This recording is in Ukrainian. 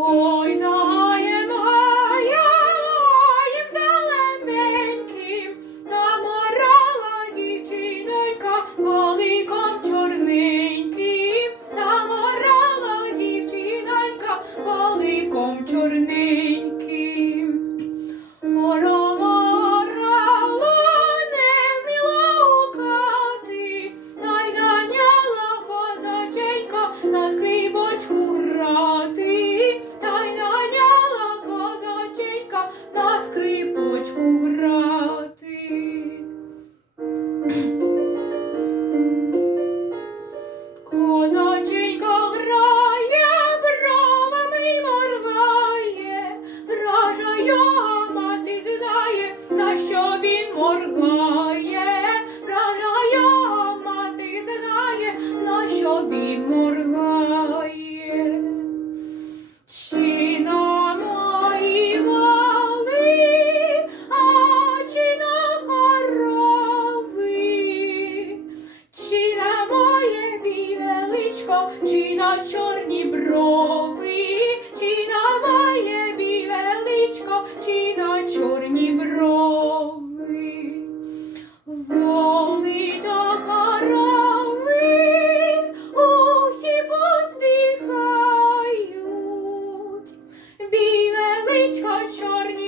Oh. має, рана мати знає, на що він моргає. Чи на мої вали, а чи на корови, чи на моє біле личко, чи на чорні брови, чи на моє біле личко, чи на чорні брови. чорні.